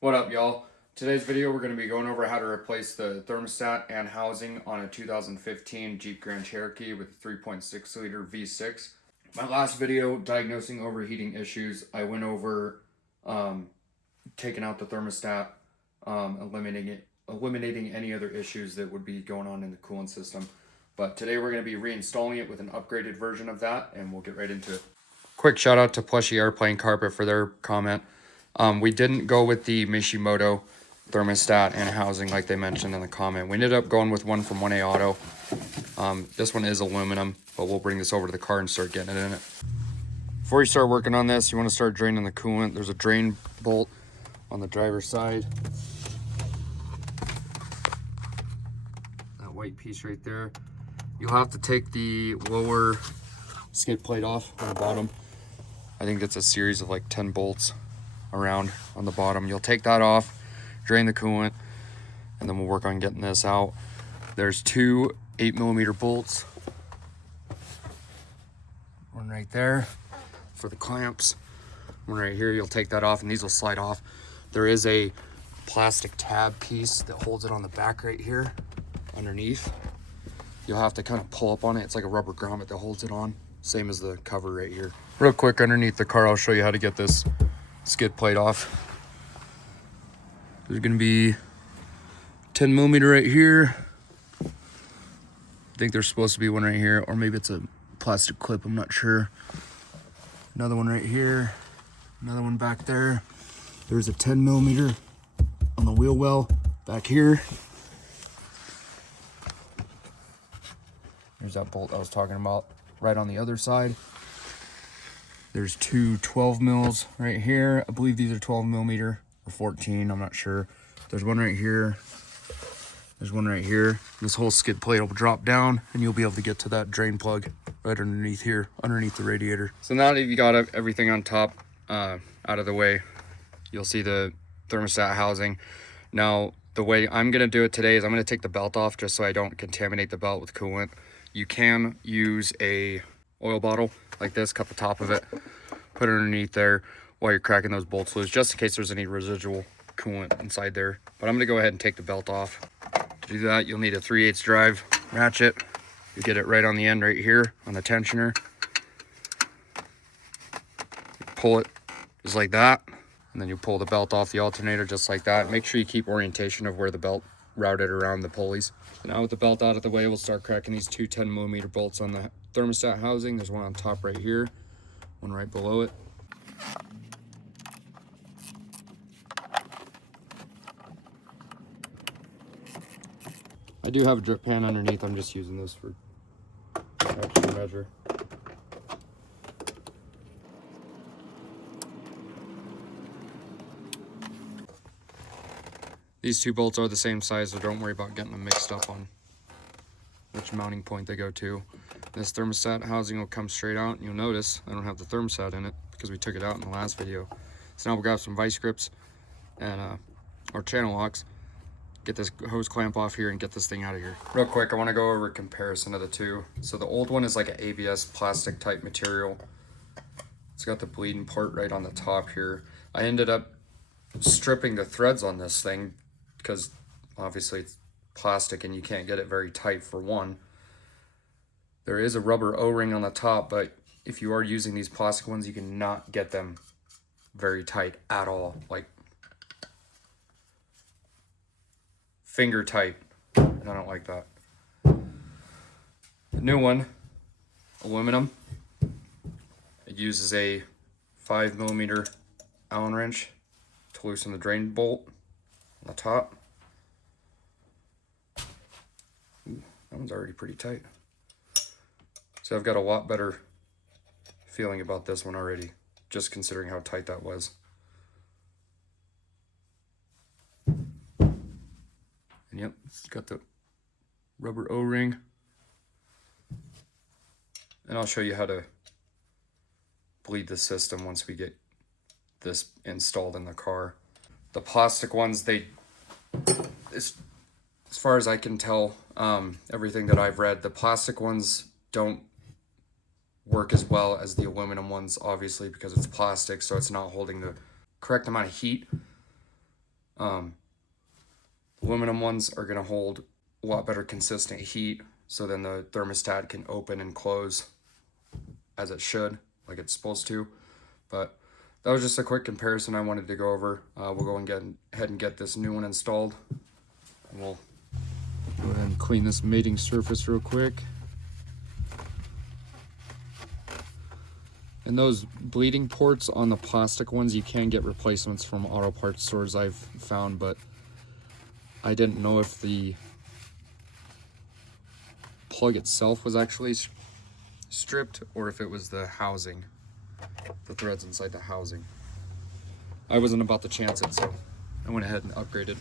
What up, y'all? Today's video we're going to be going over how to replace the thermostat and housing on a 2015 Jeep Grand Cherokee with a 3.6 liter V6. My last video diagnosing overheating issues, I went over taking out the thermostat, eliminating any other issues that would be going on in the coolant system. But today we're going to be reinstalling it with an upgraded version of that, and we'll get right into it. Quick shout out to Plushy Airplane Carpet for their comment. We didn't go with the Mishimoto thermostat and housing like they mentioned in the comment. We ended up going with one from 1A Auto. This one is aluminum, but we'll bring this over to the car and start getting it in it. Before you start working on this, you want to start draining the coolant. There's a drain bolt on the driver's side. That white piece right there. You'll have to take the lower skid plate off on the bottom. I think it's a series of like 10 bolts around on the bottom. You'll take that off, drain the coolant, and then we'll work on getting this out. There's two 8mm bolts. One right there for the clamps. One right here, you'll take that off and these will slide off. There is a plastic tab piece that holds it on the back right here underneath. You'll have to kind of pull up on it. It's like a rubber grommet that holds it on. Same as the cover right here. Real quick, underneath the car, I'll show you how to get this skid plate off. There's gonna be 10mm right here. I think there's supposed to be one right here, or maybe it's a plastic clip, I'm not sure. Another one right here, another one back there. There's a 10mm on the wheel well back here. There's that bolt I was talking about right on the other side. There's two 12 mils right here. I believe these are 12mm or 14, I'm not sure. There's one right here. There's one right here. This whole skid plate will drop down and you'll be able to get to that drain plug right underneath here, underneath the radiator. So now that you got everything on top out of the way, you'll see the thermostat housing. Now, the way I'm gonna do it today is I'm gonna take the belt off just so I don't contaminate the belt with coolant. You can use a oil bottle like this, cut the top of it, put it underneath there while you're cracking those bolts loose, just in case there's any residual coolant inside there. But I'm gonna go ahead and take the belt off. To do that, you'll need a 3/8 drive ratchet. You get it right on the end right here on the tensioner. Pull it just like that, and then you pull the belt off the alternator just like that. Make sure you keep orientation of where the belt routed around the pulleys. So now with the belt out of the way, we'll start cracking these two 10mm bolts on the thermostat housing. There's one on top right here, one right below it. I do have a drip pan underneath. I'm just using this for extra measure. These two bolts are the same size, so don't worry about getting them mixed up on which mounting point they go to. This thermostat housing will come straight out, and you'll notice I don't have the thermostat in it because we took it out in the last video. So now we'll grab some vice grips and or channel locks, get this hose clamp off here and get this thing out of here. Real quick, I want to go over a comparison of the two. So the old one is like an ABS plastic type material. It's got the bleeding part right on the top here. I ended up stripping the threads on this thing because obviously it's plastic and you can't get it very tight for one. There is a rubber O-ring on the top, but if you are using these plastic ones, you cannot get them very tight at all. Like finger tight, and I don't like that. The new one, aluminum. It uses a 5mm Allen wrench to loosen the drain bolt on the top. Ooh, that one's already pretty tight. So I've got a lot better feeling about this one already, just considering how tight that was. And yep, it's got the rubber O-ring. And I'll show you how to bleed the system once we get this installed in the car. The plastic ones, as far as I can tell, everything that I've read, the plastic ones don't work as well as the aluminum ones, obviously, because it's plastic, so it's not holding the correct amount of heat. Aluminum ones are going to hold a lot better consistent heat, so then the thermostat can open and close as it should, like it's supposed to. But that was just a quick comparison I wanted to go over. We'll go and get ahead and get this new one installed, and we'll go ahead and clean this mating surface real quick. And those bleeding ports on the plastic ones, you can get replacements from auto parts stores I've found, but I didn't know if the plug itself was actually stripped or if it was the housing, the threads inside the housing. I wasn't about to chance it, so I went ahead and upgraded.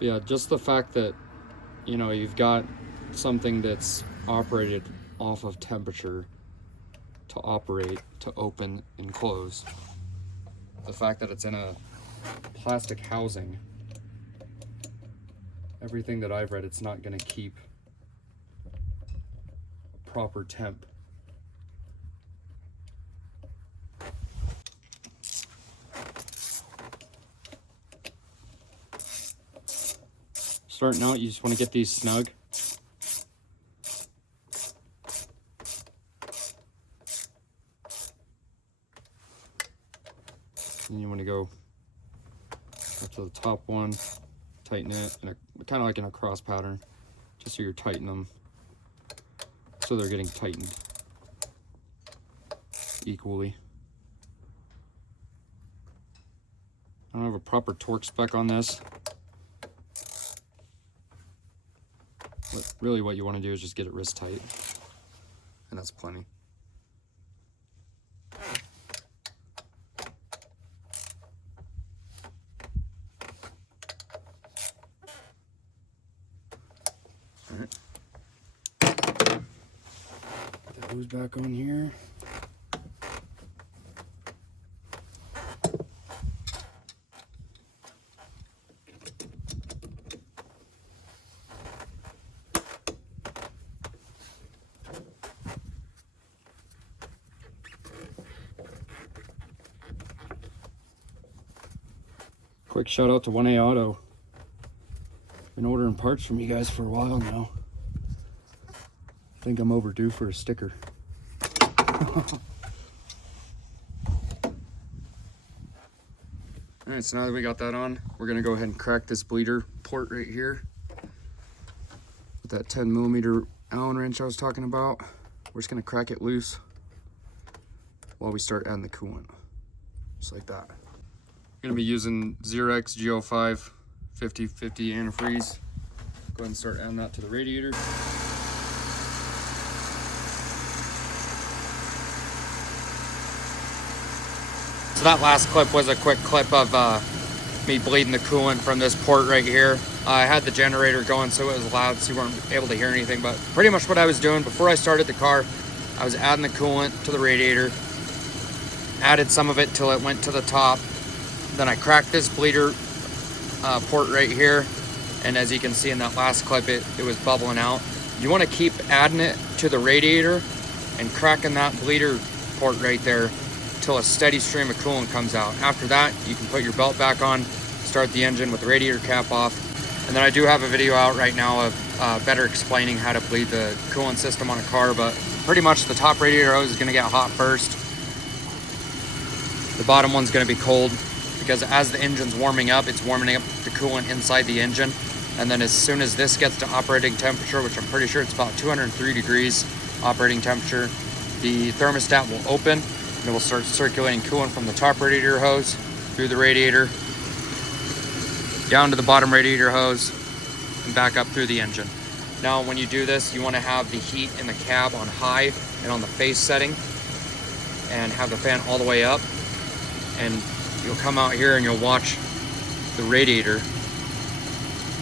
Yeah, just the fact that, you know, you've got something that's operated off of temperature to operate, to open and close. The fact that it's in a plastic housing, everything that I've read, it's not going to keep a proper temp. Starting out, you just want to get these snug. And you want to go up to the top one, tighten it, and kind of like in a cross pattern, just so you're tightening them, so they're getting tightened equally. I don't have a proper torque spec on this. But really what you want to do is just get it wrist tight, and that's plenty. All right. Put the hose back on here. Quick shout out to 1A Auto. Been ordering parts from you guys for a while now. I think I'm overdue for a sticker. Alright, so now that we got that on, we're gonna go ahead and crack this bleeder port right here with that 10mm Allen wrench I was talking about. We're just gonna crack it loose while we start adding the coolant, just like that. I'm gonna be using Xerox G05 5050 antifreeze. Go ahead and start adding that to the radiator. So that last clip was a quick clip of me bleeding the coolant from this port right here. I had the generator going so it was loud, so you weren't able to hear anything, but pretty much what I was doing before I started the car, I was adding the coolant to the radiator, added some of it till it went to the top. Then I cracked this bleeder port right here, and as you can see in that last clip, it was bubbling out. You want to keep adding it to the radiator and cracking that bleeder port right there till a steady stream of coolant comes out. After that, you can put your belt back on, start the engine with the radiator cap off, and then I do have a video out right now of better explaining how to bleed the coolant system on a car, but pretty much the top radiator hose is going to get hot first. The bottom one's going to be cold, because as the engine's warming up, it's warming up the coolant inside the engine. And then as soon as this gets to operating temperature, which I'm pretty sure it's about 203 degrees operating temperature, the thermostat will open and it will start circulating coolant from the top radiator hose through the radiator, down to the bottom radiator hose, and back up through the engine. Now, when you do this, you want to have the heat in the cab on high and on the face setting, and have the fan all the way up, and you'll come out here and you'll watch the radiator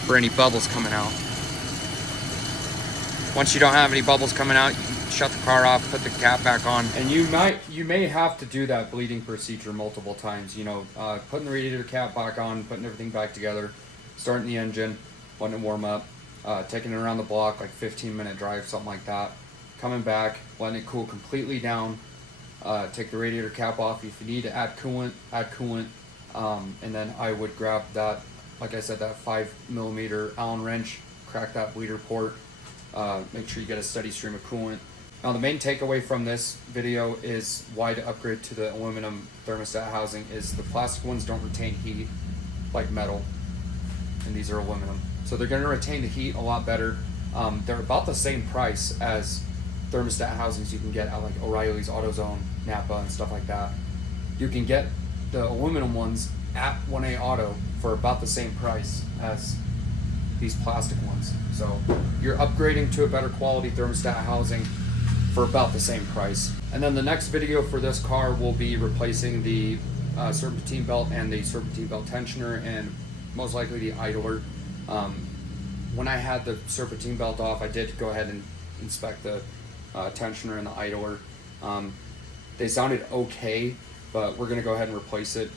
for any bubbles coming out. Once you don't have any bubbles coming out, you can shut the car off, put the cap back on. And you may have to do that bleeding procedure multiple times. You know, putting the radiator cap back on, putting everything back together, starting the engine, letting it warm up, taking it around the block, like 15-minute drive, something like that. Coming back, letting it cool completely down. Take the radiator cap off. If you need to add coolant, add coolant. And then I would grab that, like I said, that 5mm Allen wrench, crack that bleeder port, make sure you get a steady stream of coolant. Now the main takeaway from this video is why to upgrade to the aluminum thermostat housing is the plastic ones don't retain heat like metal, and these are aluminum. So they're going to retain the heat a lot better. They're about the same price as thermostat housings you can get at like O'Reilly's, AutoZone, Napa, and stuff like that. You can get the aluminum ones at 1A Auto for about the same price as these plastic ones. So you're upgrading to a better quality thermostat housing for about the same price. And then the next video for this car will be replacing the serpentine belt and the serpentine belt tensioner, and most likely the idler. When I had the serpentine belt off, I did go ahead and inspect the tensioner and the idler. They sounded okay, but we're gonna go ahead and replace it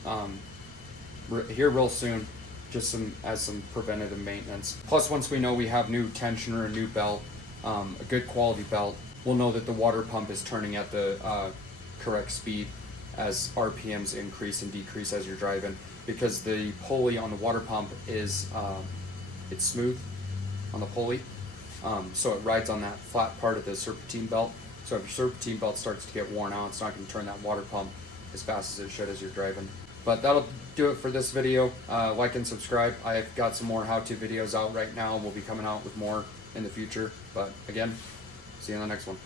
here real soon, just as some preventative maintenance. Plus, once we know we have new tensioner, a new belt, a good quality belt, we'll know that the water pump is turning at the correct speed as RPMs increase and decrease as you're driving, because the pulley on the water pump is it's smooth on the pulley, so it rides on that flat part of the serpentine belt. So if your serpentine belt starts to get worn out, it's not going to turn that water pump as fast as it should as you're driving. But that'll do it for this video. Like and subscribe. I've got some more how-to videos out right now, and we'll be coming out with more in the future. But again, see you in the next one.